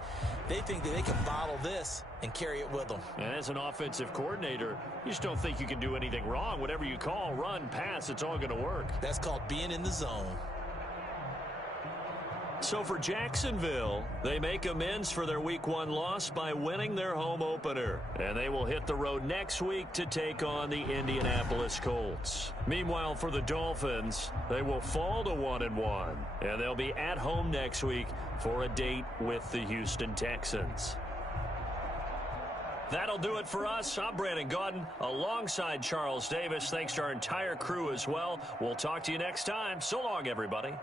They think that they can bottle this and carry it with them. And as an offensive coordinator, you just don't think you can do anything wrong. Whatever you call, run, pass, it's all going to work. That's called being in the zone. So for Jacksonville, they make amends for their Week 1 loss by winning their home opener. And they will hit the road next week to take on the Indianapolis Colts. Meanwhile, for the Dolphins, they will fall to 1-1. And they'll be at home next week for a date with the Houston Texans. That'll do it for us. I'm Brandon Gaudin alongside Charles Davis. Thanks to our entire crew as well. We'll talk to you next time. So long, everybody.